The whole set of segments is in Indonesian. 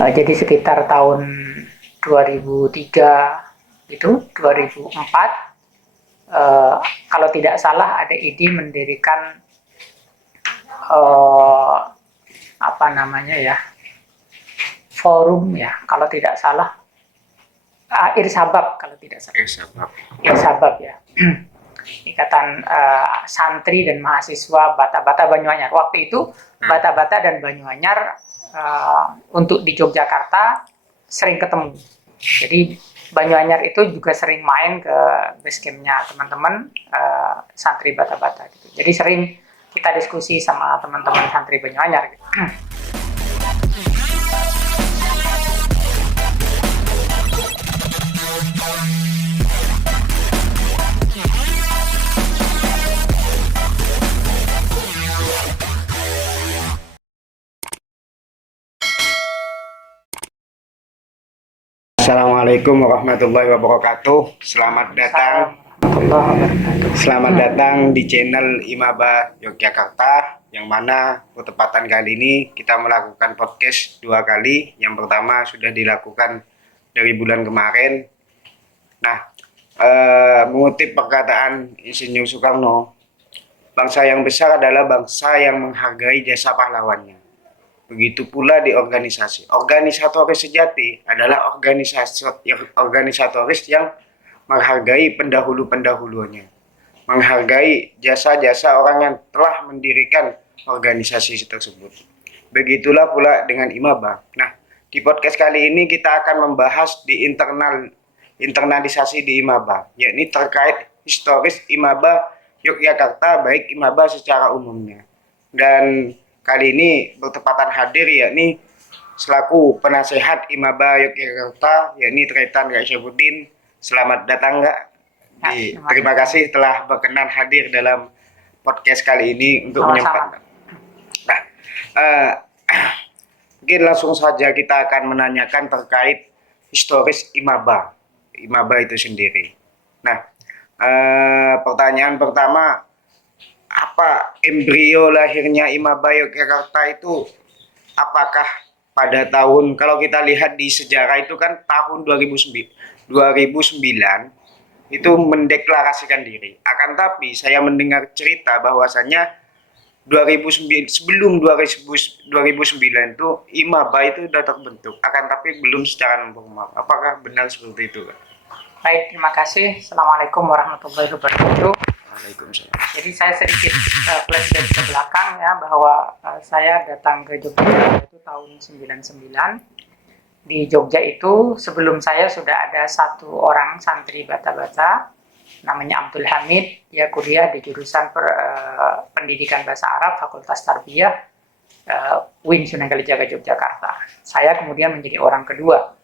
Jadi sekitar tahun 2003 itu 2004, kalau tidak salah ada ide mendirikan apa namanya ya, forum ya, kalau tidak salah Irsabab, kalau tidak salah Irsabab ya. Ikatan Santri dan Mahasiswa Bata-Bata Banyuanyar. Waktu itu Bata-Bata dan Banyuanyar untuk di Yogyakarta sering ketemu. Jadi Banyuanyar itu juga sering main ke basecampnya teman-teman santri Bata-Bata gitu. Jadi sering kita diskusi sama teman-teman santri Banyuanyar gitu. Assalamualaikum warahmatullahi wabarakatuh. Selamat datang di channel Imaba Yogyakarta, yang mana bertepatan kali ini kita melakukan podcast 2 kali. Yang pertama sudah dilakukan dari bulan kemarin. Nah, mengutip perkataan Insinyur Soekarno, bangsa yang besar adalah bangsa yang menghargai jasa pahlawannya. Begitu pula di organisasi. Organisatoris sejati adalah organisatoris yang menghargai pendahulu-pendahulunya, menghargai jasa-jasa orang yang telah mendirikan organisasi tersebut. Begitulah pula dengan Imaba. Nah, di podcast kali ini kita akan membahas di internalisasi di Imaba, yakni terkait historis Imaba Yogyakarta, baik Imaba secara umumnya. Dan kali ini bertepatan hadir yakni selaku penasehat Imaba Yogyakarta, yakni Tretan Kak Syafruddin. Selamat datang Kak. Terima kasih telah berkenan hadir dalam podcast kali ini untuk menyampaikan. Nah, mungkin langsung saja kita akan menanyakan terkait historis Imaba itu sendiri. Nah, pertanyaan pertama, apa embrio lahirnya Imaba Yogyakarta itu? Apakah pada tahun, kalau kita lihat di sejarah itu kan tahun 2009 itu mendeklarasikan diri. Akan tapi saya mendengar cerita bahwasannya sebelum 2009 itu Imaba itu sudah terbentuk, akan tapi belum secara normal. Apakah benar seperti itu, Kak? Baik, terima kasih. Assalamualaikum warahmatullahi wabarakatuh. Waalaikumsalam. Jadi saya sedikit flashback ke belakang ya, bahwa saya datang ke Jogja itu tahun 99. Di Jogja itu sebelum saya sudah ada satu orang santri Bata-Bata namanya Abdul Hamid. Dia kuliah di jurusan pendidikan bahasa Arab Fakultas Tarbiyah UIN Sunan Kalijaga Yogyakarta. Saya kemudian menjadi orang kedua.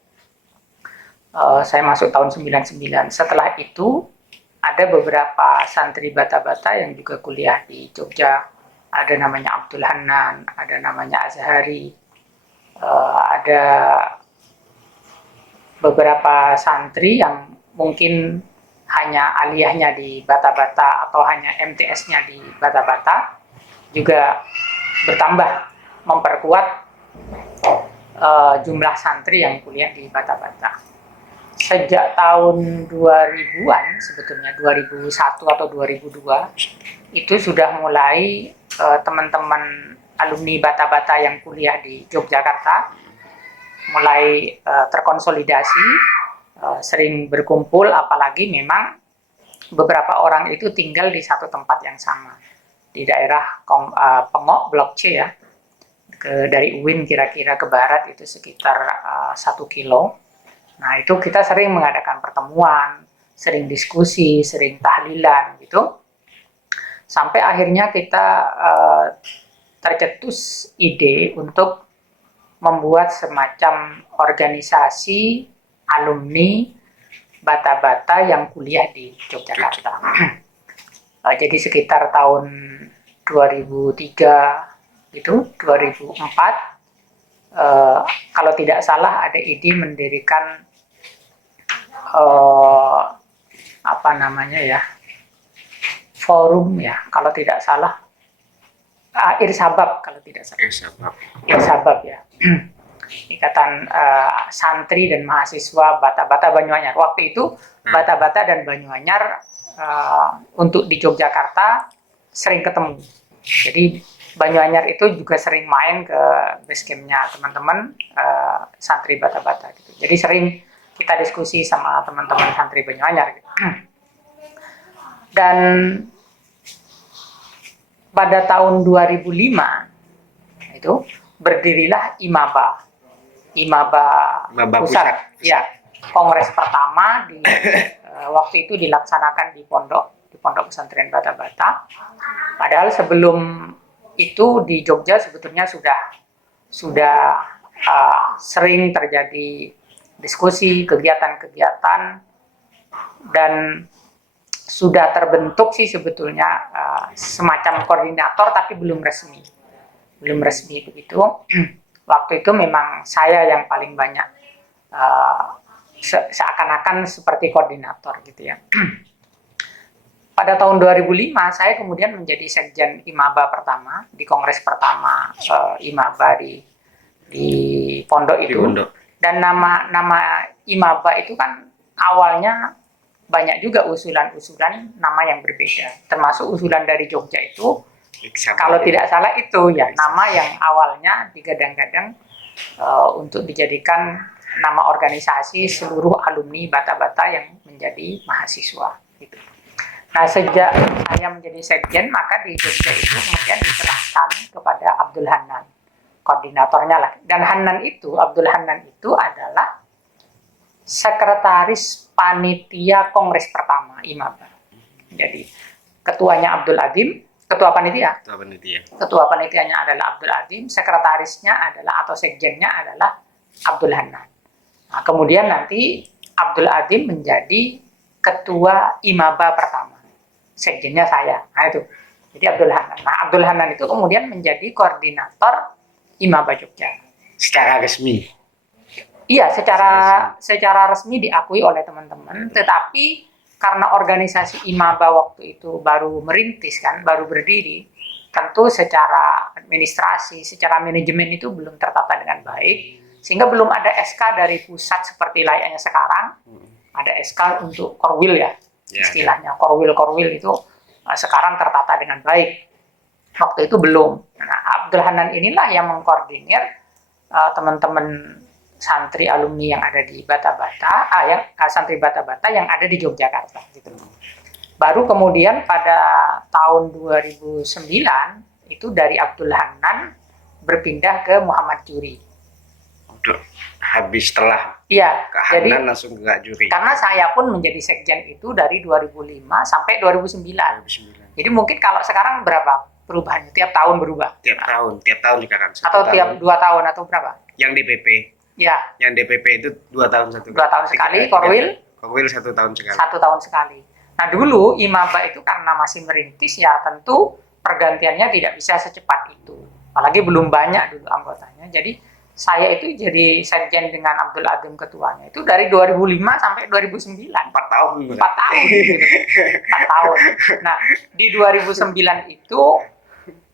Saya masuk tahun 99. Setelah itu ada beberapa santri Bata-Bata yang juga kuliah di Jogja. Ada namanya Abdul Hanan, ada namanya Azhari, ada beberapa santri yang mungkin hanya aliyahnya di Bata-Bata atau hanya MTS-nya di Bata-Bata, juga bertambah memperkuat jumlah santri yang kuliah di Bata-Bata. Sejak tahun 2000-an, sebetulnya 2001 atau 2002, itu sudah mulai teman-teman alumni Bata-Bata yang kuliah di Yogyakarta mulai terkonsolidasi, sering berkumpul, apalagi memang beberapa orang itu tinggal di satu tempat yang sama, di daerah Pengok, Blok C ya, dari UIN kira-kira ke barat itu sekitar 1 kilo. Nah, itu kita sering mengadakan pertemuan, sering diskusi, sering tahlilan gitu. Sampai akhirnya kita tercetus ide untuk membuat semacam organisasi alumni Bata-Bata yang kuliah di Yogyakarta. Jadi sekitar tahun 2003 gitu, 2004, kalau tidak salah ada ide mendirikan apa namanya ya, forum ya, kalau tidak salah Irsabab, kalau tidak salah Irsabab ya. Santri dan Mahasiswa Bata-Bata Banyuanyar. Waktu itu Bata-Bata dan Banyuanyar untuk di Yogyakarta sering ketemu. Jadi Banyuanyar itu juga sering main ke basecampnya teman-teman santri Bata-Bata gitu. Jadi sering kita diskusi sama teman-teman santri Banyuanyar gitu. Dan pada tahun 2005 itu berdirilah IMABA pusat. Ya, kongres pertama waktu itu dilaksanakan di pondok pesantren Bata-Bata. Padahal sebelum itu di Jogja sebetulnya sudah sering terjadi diskusi, kegiatan-kegiatan, dan sudah terbentuk sih sebetulnya semacam koordinator, tapi belum resmi begitu. Waktu itu memang saya yang paling banyak seakan-akan seperti koordinator gitu ya. Pada tahun 2005 saya kemudian menjadi sekjen IMABA pertama di kongres pertama IMABA di pondok itu. Dan nama IMABA itu kan awalnya banyak juga usulan nama yang berbeda, termasuk usulan dari Jogja itu kalau tidak salah itu ya nama yang awalnya digadang-gadang untuk dijadikan nama organisasi seluruh alumni Bata-Bata yang menjadi mahasiswa gitu. Nah, sejak saya menjadi sekjen, maka di Jogja itu kemudian diserahkan kepada Abdul Hanan, koordinatornya lah. Dan Abdul Hanan itu adalah sekretaris panitia kongres pertama IMABA. Jadi ketuanya Abdul Adim, ketua panitianya adalah Abdul Adim, sekretarisnya adalah atau sekjennya adalah Abdul Hanan. Nah, kemudian nanti Abdul Adim menjadi ketua IMABA pertama. Sekjennya saya. Nah itu. Jadi Abdul Hanan. Nah, Abdul Hanan itu kemudian menjadi koordinator IMABA Jogja. Secara resmi. Iya, secara resmi diakui oleh teman-teman, tetapi karena organisasi IMABA waktu itu baru merintis kan, baru berdiri, tentu secara administrasi, secara manajemen itu belum tertata dengan baik, sehingga belum ada SK dari pusat seperti layaknya sekarang. Ada SK untuk Korwil ya. Istilahnya Korwil itu sekarang tertata dengan baik. Waktu itu belum. Nah, Abdul Hanan inilah yang mengkoordinir teman-teman santri alumni yang ada di Bata-Bata, santri Bata-Bata yang ada di Yogyakarta gitu. Baru kemudian pada tahun 2009 itu dari Abdul Hanan berpindah ke Muhammad Juri. Habis setelah jadi langsung ke Juri. Karena saya pun menjadi sekjen itu dari 2005 sampai 2009. Jadi mungkin kalau sekarang berapa perubahannya? Tiap tahun berubah? Tiap tahun juga kan. Atau tiap 2 tahun atau berapa? Yang DPP. Ya. Yang DPP itu 2 tahun sekali. Korwil 1 tahun sekali. 1 tahun sekali. Nah dulu IMABA itu karena masih merintis ya tentu pergantiannya tidak bisa secepat itu. Apalagi belum banyak dulu anggotanya. Jadi saya itu jadi sekjen dengan Abdul Adim ketuanya itu dari 2005 sampai 2009. 4 tahun gitu. 4 tahun. Nah, di 2009 itu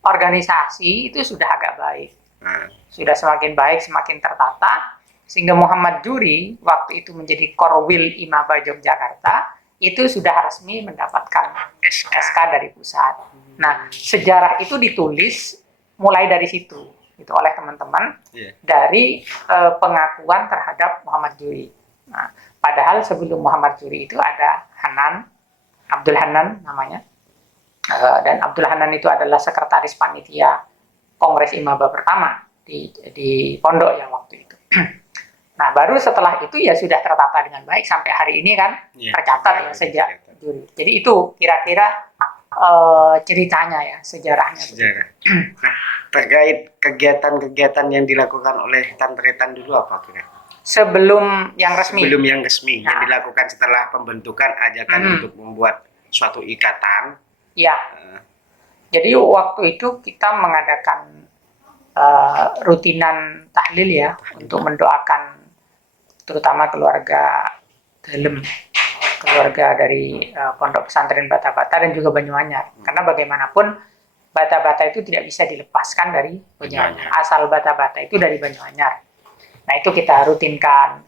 organisasi itu sudah agak baik. Sudah semakin baik, semakin tertata, sehingga Muhammad Juri waktu itu menjadi Korwil IMABA Yogyakarta itu sudah resmi mendapatkan SK dari pusat. Nah, sejarah itu ditulis mulai dari situ. Itu oleh teman-teman dari pengakuan terhadap Muhammad Juri. Nah, padahal sebelum Muhammad Juri itu ada Abdul Hanan namanya, dan Abdul Hanan itu adalah sekretaris panitia Kongres IMABA pertama di pondok ya waktu itu. Nah, baru setelah itu ya sudah tertata dengan baik sampai hari ini kan tercatat ya sejak Juri. Jadi itu kira-kira ceritanya ya, sejarahnya. Nah, terkait kegiatan-kegiatan yang dilakukan oleh Tantretan dulu apa kira? Sebelum yang resmi. Yang dilakukan setelah pembentukan ajakan untuk membuat suatu ikatan. Ya. Jadi waktu itu kita mengadakan rutinan tahlil ya untuk mendoakan terutama keluarga dalam. Keluarga dari pondok pesantren Bata-Bata dan juga Banyuanyar. Karena bagaimanapun Bata-Bata itu tidak bisa dilepaskan dari Banyuanyar. Asal Bata-Bata itu dari Banyuanyar. Nah itu kita rutinkan,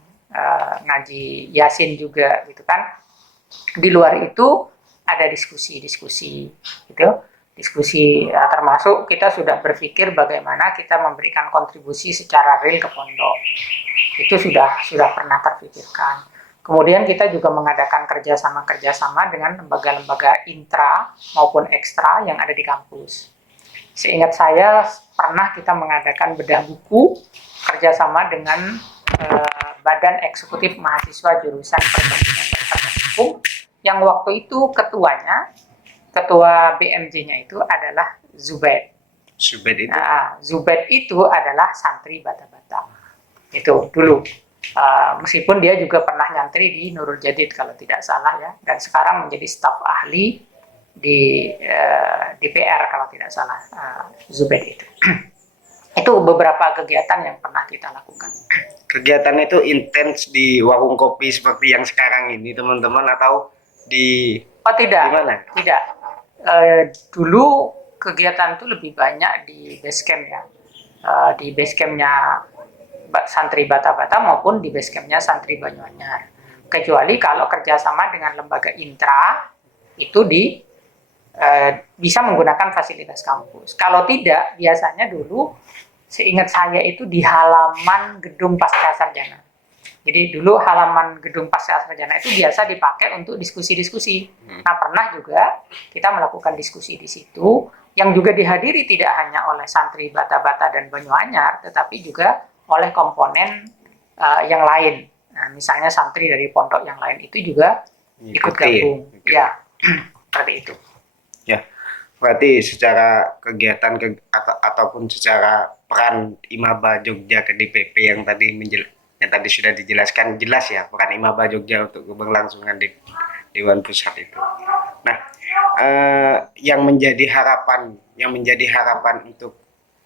ngaji Yasin juga gitu kan. Di luar itu ada diskusi-diskusi gitu, diskusi termasuk kita sudah berpikir bagaimana kita memberikan kontribusi secara real ke pondok. Itu sudah pernah terpikirkan. Kemudian kita juga mengadakan kerjasama dengan lembaga-lembaga intra maupun ekstra yang ada di kampus. Seingat saya pernah kita mengadakan bedah buku kerjasama dengan Badan Eksekutif Mahasiswa Jurusan Perbankan Hukum, yang waktu itu ketua BMJ-nya itu adalah Zubaid. Zubaid itu? Nah, Zubaid itu adalah santri Bata-Bata. Itu dulu. Meskipun dia juga pernah nyantri di Nurul Jadid kalau tidak salah ya, dan sekarang menjadi staf ahli di DPR kalau tidak salah, Zubaid itu. Itu beberapa kegiatan yang pernah kita lakukan. Kegiatan itu intens di warung kopi seperti yang sekarang ini teman-teman, atau di tidak, di mana? Tidak. Dulu kegiatan itu lebih banyak di base camp ya, di base campnya santri Bata-Bata maupun di base campnya santri Banyuanyar. Kecuali kalau kerjasama dengan lembaga intra itu bisa menggunakan fasilitas kampus. Kalau tidak, biasanya dulu seingat saya itu di halaman gedung pasca sarjana. Jadi dulu halaman gedung pasca sarjana itu biasa dipakai untuk diskusi-diskusi. Nah, pernah juga kita melakukan diskusi di situ yang juga dihadiri tidak hanya oleh santri Bata-Bata dan Banyuanyar, tetapi juga oleh komponen yang lain. Nah, misalnya santri dari pondok yang lain itu juga ikut gabung. Ya, seperti itu. Ya, berarti secara kegiatan ataupun secara peran Imaba Jogja ke DPP yang tadi sudah dijelaskan, jelas ya peran Imaba Jogja untuk keberlangsungan di Dewan Pusat itu. Nah, yang menjadi harapan untuk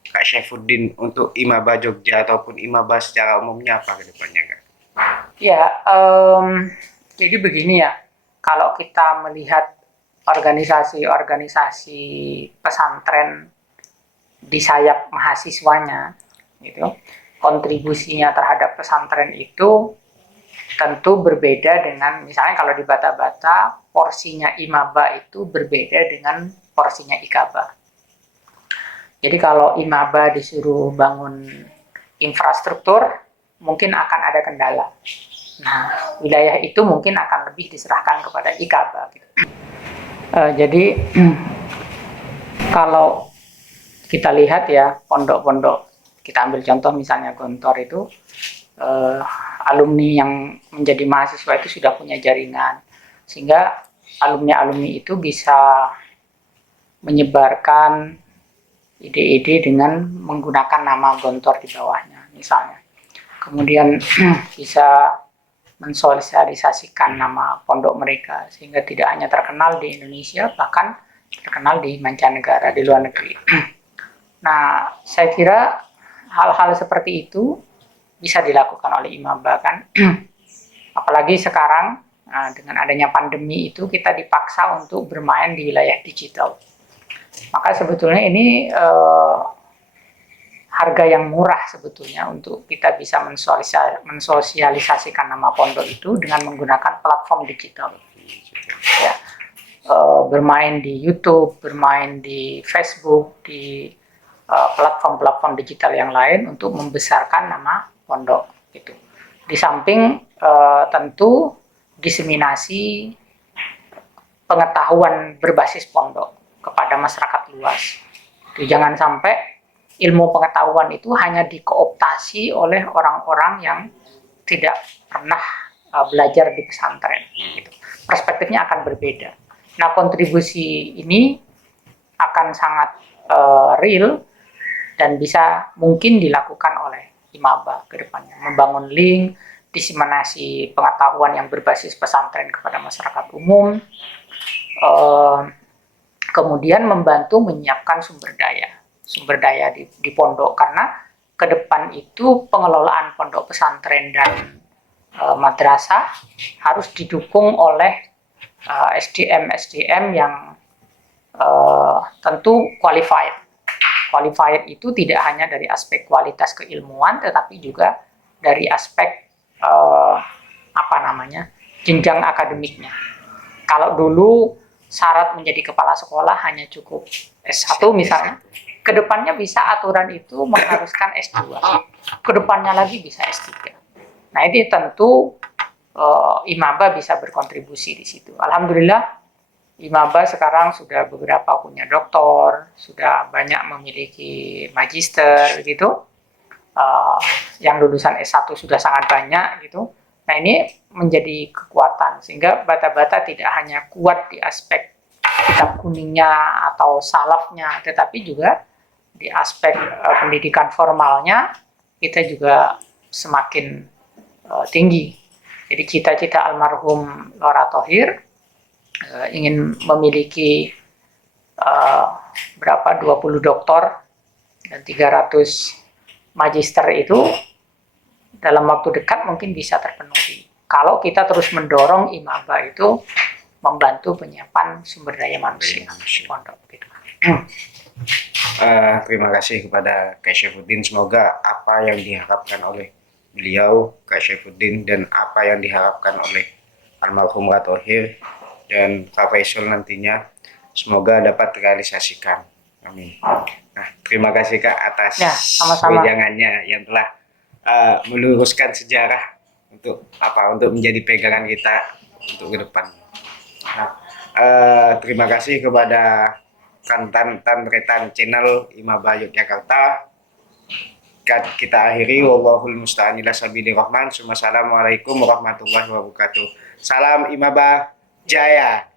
Kak Syaifuddin untuk Imaba Jogja ataupun Imaba secara umumnya apa ke depannya, Kak? Ya, jadi begini ya, kalau kita melihat organisasi-organisasi pesantren di sayap mahasiswanya, gitu, kontribusinya terhadap pesantren itu tentu berbeda dengan, misalnya kalau di Bata-Bata, porsinya Imaba itu berbeda dengan porsinya Ikaba. Jadi kalau Imaba disuruh bangun infrastruktur, mungkin akan ada kendala. Nah, wilayah itu mungkin akan lebih diserahkan kepada Ikaba. Gitu. Jadi kalau kita lihat ya pondok-pondok, kita ambil contoh misalnya Gontor itu, alumni yang menjadi mahasiswa itu sudah punya jaringan, sehingga alumni-alumni itu bisa menyebarkan ide-ide dengan menggunakan nama Gontor di bawahnya misalnya. Kemudian bisa mensosialisasikan nama pondok mereka sehingga tidak hanya terkenal di Indonesia, bahkan terkenal di mancanegara, di luar negeri. Nah, saya kira hal-hal seperti itu bisa dilakukan oleh Imaba kan. Apalagi sekarang dengan adanya pandemi itu kita dipaksa untuk bermain di wilayah digital. Maka sebetulnya ini harga yang murah sebetulnya untuk kita bisa mensosialisasikan nama pondok itu dengan menggunakan platform digital. Ya, bermain di YouTube, bermain di Facebook, di platform-platform digital yang lain untuk membesarkan nama pondok. Gitu. Di samping tentu diseminasi pengetahuan berbasis pondok kepada masyarakat luas. Jangan sampai ilmu pengetahuan itu hanya dikooptasi oleh orang-orang yang tidak pernah belajar di pesantren. Gitu. Perspektifnya akan berbeda. Nah, kontribusi ini akan sangat real dan bisa mungkin dilakukan oleh Imaba ke depannya. Membangun link, diseminasi pengetahuan yang berbasis pesantren kepada masyarakat umum, kemudian membantu menyiapkan sumber daya di pondok, karena ke depan itu pengelolaan pondok pesantren dan madrasah harus didukung oleh SDM yang tentu qualified. Qualified itu tidak hanya dari aspek kualitas keilmuan, tetapi juga dari aspek jenjang akademiknya. Kalau dulu syarat menjadi kepala sekolah hanya cukup S1 misalnya, kedepannya bisa aturan itu mengharuskan S2, kedepannya lagi bisa S3. Nah ini tentu IMABA bisa berkontribusi di situ. Alhamdulillah IMABA sekarang sudah beberapa punya doktor, sudah banyak memiliki magister gitu. Yang lulusan S1 sudah sangat banyak gitu. Nah ini menjadi kekuatan sehingga bata-bata tidak hanya kuat di aspek kitab kuningnya atau salafnya, tetapi juga di aspek pendidikan formalnya kita juga semakin tinggi. Jadi cita-cita almarhum Lora Thohir ingin memiliki 20 doktor dan 300 magister itu dalam waktu dekat mungkin bisa terpenuhi. Kalau kita terus mendorong IMABA itu membantu penyiapan sumber daya manusia di pondok. Terima kasih kepada Kak Syaifuddin. Semoga apa yang diharapkan oleh beliau, Kak Syaifuddin, dan apa yang diharapkan oleh almarhum Lora Thohir dan Kak Faisal nantinya semoga dapat terrealisasikan. Amin. Nah, terima kasih Kak atas wejangannya yang telah meluruskan sejarah untuk menjadi pegangan kita untuk ke depan. Nah, terima kasih kepada Retan channel IMABA Yogyakarta. Kita akhiri, wallahul musta'an ila sabilir rahman. Assalamualaikum warahmatullahi wabarakatuh. Salam IMABA Jaya.